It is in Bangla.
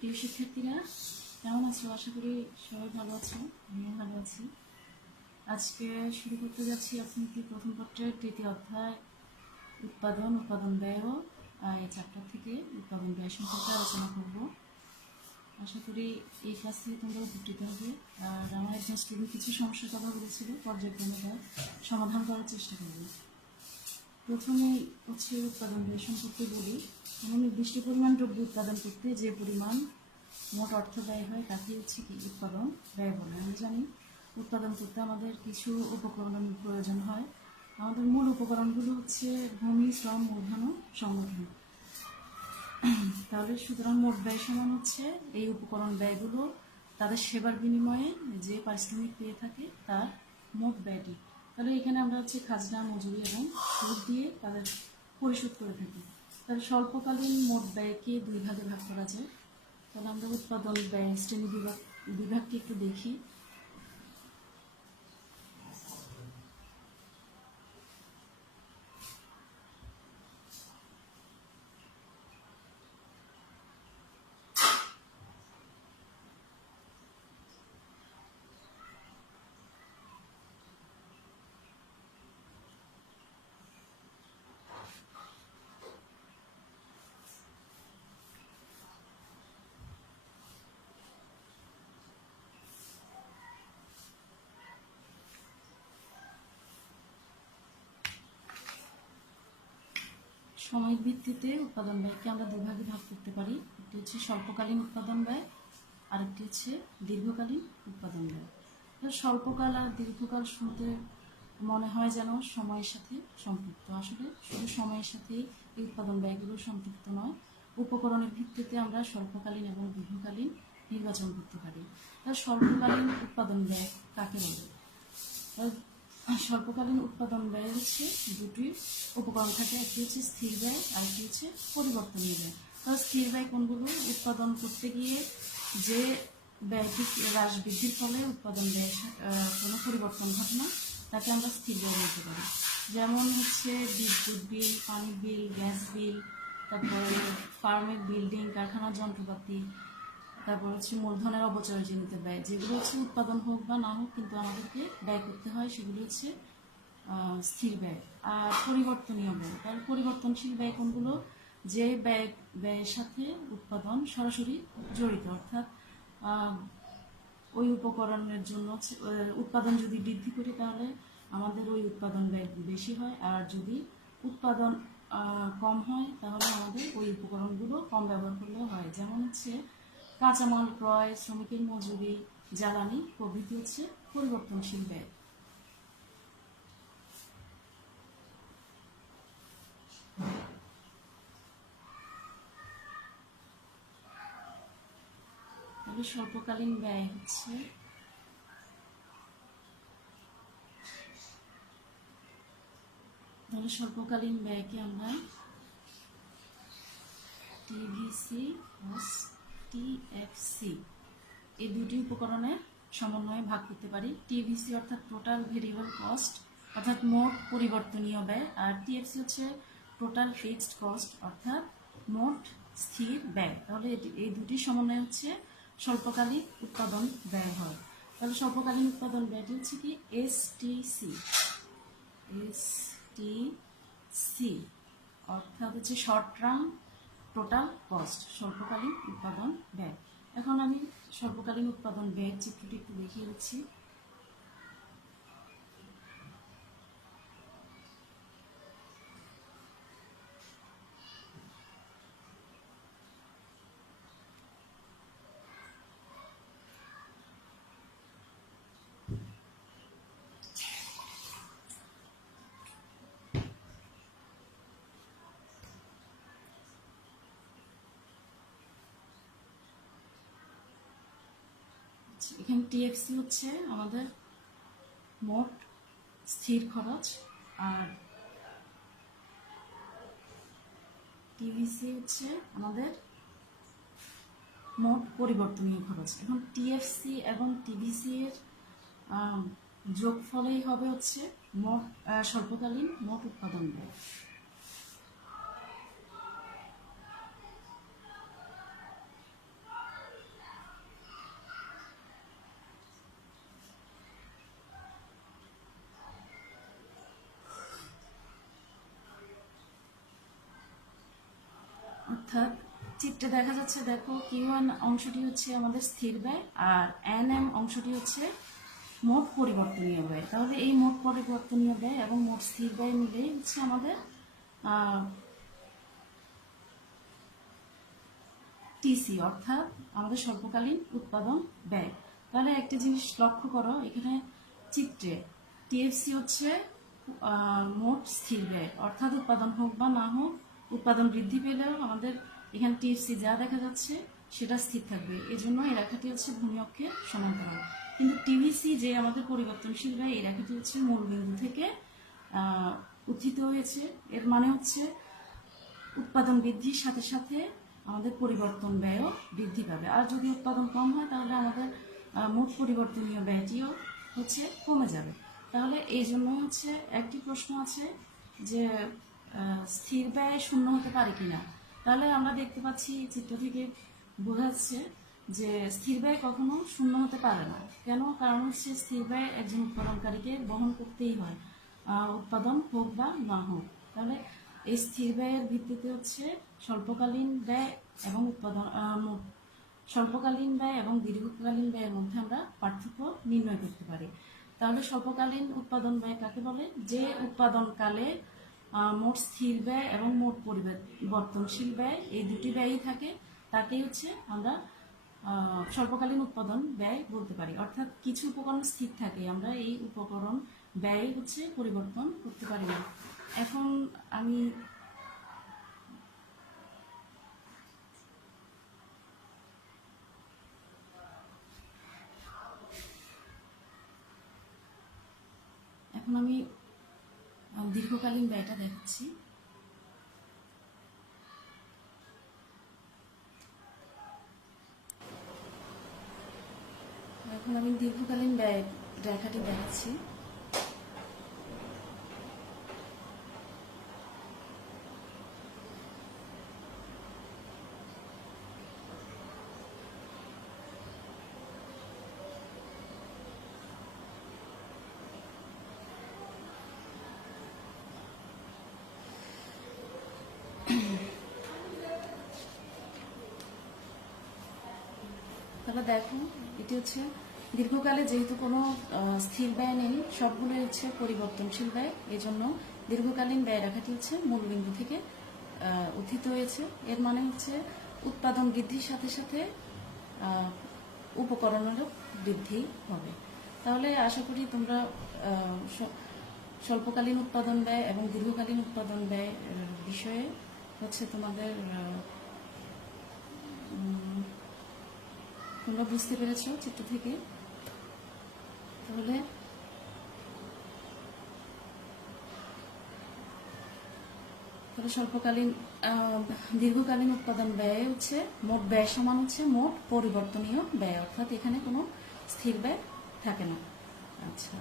প্রিয় শিক্ষার্থীরা, কেমন আছো? আশা করি সবাই ভালো আছো, আমিও ভালো আছি। আজকে শুরু করতে যাচ্ছি অর্থনীতি প্রথম পত্রের তৃতীয় অধ্যায়, উৎপাদন উৎপাদন ব্যয় এই চ্যাপ্টার থেকে উৎপাদন ব্যয় সম্পর্কে আলোচনা করব। আশা করি এই ক্লাস থেকে তোমরা উপকৃত হবে। আর আমার একজন স্টুডেন্ট কিছু সমস্যার কথা বলেছিল, পর্যায়ক্রমে সমাধান করার চেষ্টা করব। প্রথমে হচ্ছে উৎপাদন ব্যয় সম্পর্কে বলি। কোনো নির্দিষ্ট পরিমাণ দ্রব্য উৎপাদন করতে যে পরিমাণ মোট অর্থ ব্যয় হয়, তাকে হচ্ছে কি উৎপাদন ব্যয় বলে। আমি জানি উৎপাদন করতে আমাদের কিছু উপকরণ প্রয়োজন হয়। আমাদের মূল উপকরণগুলো হচ্ছে ভূমি, শ্রম, মূলধন ও সংগঠন। তাহলে সুতরাং মোট ব্যয় সমান হচ্ছে এই উপকরণ ব্যয়গুলো তাদের সেবার বিনিময়ে যে পারিশ্রমিক পেয়ে থাকে, তার মোট ব্যয়টি। তাহলে এখানে আমরা হচ্ছে খাজনা, মজুরি এবং সুদ দিয়ে তাদের পরিশোধ করে থাকি। তাহলে স্বল্পকালীন মোট ব্যয়কে দুই ভাগে ভাগ করা যায়। তাহলে আমরা উৎপাদন ব্যয়, শ্রেণি বিভাগ বিভাগকে একটু দেখি। সময়ের ভিত্তিতে উৎপাদন ব্যয়কে আমরা দুভাগে ভাগ করতে পারি। একটি হচ্ছে স্বল্পকালীন উৎপাদন ব্যয় আর একটি হচ্ছে দীর্ঘকালীন উৎপাদন ব্যয়। তো স্বল্পকাল আর দীর্ঘকাল শুনতে মনে হয় যেন সময়ের সাথে সম্পৃক্ত। আসলে শুধু সময়ের সাথেই এই উৎপাদন ব্যয়গুলো সম্পৃক্ত নয়, উপকরণের ভিত্তিতে আমরা স্বল্পকালীন এবং দীর্ঘকালীন নির্বাচন করতে পারি। তার স্বল্পকালীন উৎপাদন ব্যয় কাকে বলে? স্বল্পকালীন উৎপাদন ব্যয় হচ্ছে দুটি। উপকরণ থাকে একটি হচ্ছে স্থির ব্যয় আর একটি হচ্ছে পরিবর্তনীয় ব্যয়। তো স্থির ব্যয় কোনগুলো? উৎপাদন করতে গিয়ে যে ব্যয়টি হ্রাস বৃদ্ধির ফলে উৎপাদন ব্যয় কোনো পরিবর্তন ঘটে না, তাকে আমরা স্থির ব্যয় বলতে পারি। যেমন হচ্ছে বিদ্যুৎ বিল পানির বিল, গ্যাস বিল, তারপরে ফার্মের বিল্ডিং কারখানার যন্ত্রপাতি তারপর হচ্ছে মূলধনের অবচয়জনিত ব্যয়, যেগুলো হচ্ছে উৎপাদন হোক বা না হোক, কিন্তু আমাদেরকে ব্যয় করতে হয়, সেগুলো হচ্ছে স্থির ব্যয় আর পরিবর্তনীয় ব্যয়। তার পরিবর্তনশীল ব্যয় কোনগুলো? যে ব্যয়, ব্যয়ের সাথে উৎপাদন সরাসরি জড়িত, অর্থাৎ ওই উপকরণের জন্য উৎপাদন যদি বৃদ্ধি করি তাহলে আমাদের ওই উৎপাদন ব্যয় বেশি হয়, আর যদি উৎপাদন কম হয় তাহলে আমাদের ওই উপকরণগুলো কম ব্যবহার করলেও হয়। যেমন হচ্ছে কাঁচামাল, ক্রয়, শ্রমিকের মজুরি, জ্বালানি প্রভৃতি হচ্ছে পরিবর্তনশীল ব্যয়। স্বল্পকালীন ব্যয় হচ্ছে তাহলে স্বল্পকালীন ব্যয়কে আমরা টিভিসি টিএফসি এই দুটি উপকরণের সমন্বয়ে ভাগ করতে পারি। টিভিসি অর্থাৎ টোটাল ভেরিয়েবল কস্ট অর্থাৎ মোট পরিবর্তনীয় ব্যয়, আর টিএফসি হচ্ছে টোটাল ফিক্সড কস্ট অর্থাৎ মোট স্থির ব্যয়। তাহলে এই দুটি সমন্বয় হচ্ছে স্বল্পকালীন উৎপাদন ব্যয় হয়। তাহলে স্বল্পকালীন উৎপাদন ব্যয়টি হচ্ছে কি? S T C S T C অর্থাৎ হচ্ছে শর্ট টার্ম টোটাল কস্ট স্বল্পকালীন উৎপাদন ব্যয়। এখন আমি স্বল্পকালীন উৎপাদন ব্যয়ের চিত্রটি একটু দেখিয়ে দিচ্ছি। এখানে টিএফসি হচ্ছে আমাদের মোট স্থির খরচ আর টিভিসি হচ্ছে আমাদের মোট পরিবর্তনীয় খরচ। এখন টিএফসি এবং টিভিসি এর যোগফলেই হবে হচ্ছে মোট স্বল্পকালীন মোট উৎপাদন ব্যয়। অর্থাৎ চিত্রে দেখা যাচ্ছে, দেখো কিউ ওয়ান অংশটি হচ্ছে আমাদের স্থির ব্যয় আর এন এম অংশটি হচ্ছে মোট পরিবর্তনীয় ব্যয়। তাহলে এই মোট পরিবর্তনীয় ব্যয় এবং মোট স্থির ব্যয় মিলেই হচ্ছে আমাদের টিসি অর্থাৎ আমাদের স্বল্পকালীন উৎপাদন ব্যয়। তাহলে একটা জিনিস লক্ষ্য করো, এখানে চিত্রে টিএফসি হচ্ছে মোট স্থির ব্যয়, অর্থাৎ উৎপাদন হোক বা না হোক উৎপাদন বৃদ্ধি পেলেও আমাদের এখানে টিএফসি যা দেখা যাচ্ছে, সেটা স্থির থাকবে। এই জন্য এই রেখাটি হচ্ছে ভূমি অক্ষে সমান্তরাল কিন্তু টিভিসি যে আমাদের পরিবর্তনশীল ব্যয় এই রেখাটি হচ্ছে মূলবিন্দু থেকে উত্থিত হয়েছে। এর মানে হচ্ছে উৎপাদন বৃদ্ধির সাথে সাথে আমাদের পরিবর্তন ব্যয়ও বৃদ্ধি পাবে। আর যদি উৎপাদন কম হয়, তাহলে আমাদের মোট পরিবর্তনীয় ব্যয়টিও হচ্ছে কমে যাবে। তাহলে এই জন্য হচ্ছে একটি প্রশ্ন আছে যে স্থির ব্যয় শূন্য হতে পারে কিনা? তাহলে আমরা দেখতে পাচ্ছি চিত্র থেকে বোঝা যাচ্ছে যে স্থির ব্যয় কখনো শূন্য হতে পারে না। কেন? কারণ হচ্ছে স্থির ব্যয় একজন উৎপাদনকারীকে বহন করতেই হয় উৎপাদন হোক বা না হোক। তাহলে এই স্থির ব্যয়ের ভিত্তিতে হচ্ছে স্বল্পকালীন ব্যয় এবং উৎপাদন স্বল্পকালীন ব্যয় এবং দীর্ঘকালীন ব্যয়ের মধ্যে আমরা পার্থক্য নির্ণয় করতে পারি। তাহলে স্বল্পকালীন উৎপাদন ব্যয় কাকে বলে? যে উৎপাদনকালে মোট স্থির ব্যয় এবং মোট পরিবর্তনশীল ব্যয়, এই দুটি ব্যয়ই থাকে। তাকেই হচ্ছে আমরা স্বল্পকালীন উৎপাদন ব্যয় বলতে পারি। অর্থাৎ কিছু উপকরণ স্থির থাকে, আমরা এই উপকরণ ব্যয় হচ্ছে পরিবর্তন করতে পারি না। এখন আমি এখন আমি আহ, দীর্ঘকালীন ব্যয়টা দেখাচ্ছি। এখন আমি দীর্ঘকালীন ব্যয় রেখাটি দেখাচ্ছি। তাহলে দেখো এটি হচ্ছে দীর্ঘকালে যেহেতু কোনো স্থির ব্যয় নেই, সবগুলো হচ্ছে পরিবর্তনশীল ব্যয়। এই জন্য দীর্ঘকালীন ব্যয় রাখাটি হচ্ছে মূলবিন্দু থেকে উত্থিত হয়েছে। এর মানে হচ্ছে উৎপাদন বৃদ্ধির সাথে সাথে উপকরণেরও বৃদ্ধি হবে। তাহলে আশা করি তোমরা স্বল্পকালীন উৎপাদন ব্যয় এবং দীর্ঘকালীন উৎপাদন ব্যয় বিষয়ে হচ্ছে তোমাদের তোমরা বুঝতে পেরেছ চিত্র থেকে? তাহলে তাহলে স্বল্পকালীন দীর্ঘকালীন উৎপাদন ব্যয় হচ্ছে, মোট ব্যয় সমান হচ্ছে মোট পরিবর্তনীয় ব্যয়, অর্থাৎ এখানে কোনো স্থির ব্যয় থাকে না। আচ্ছা।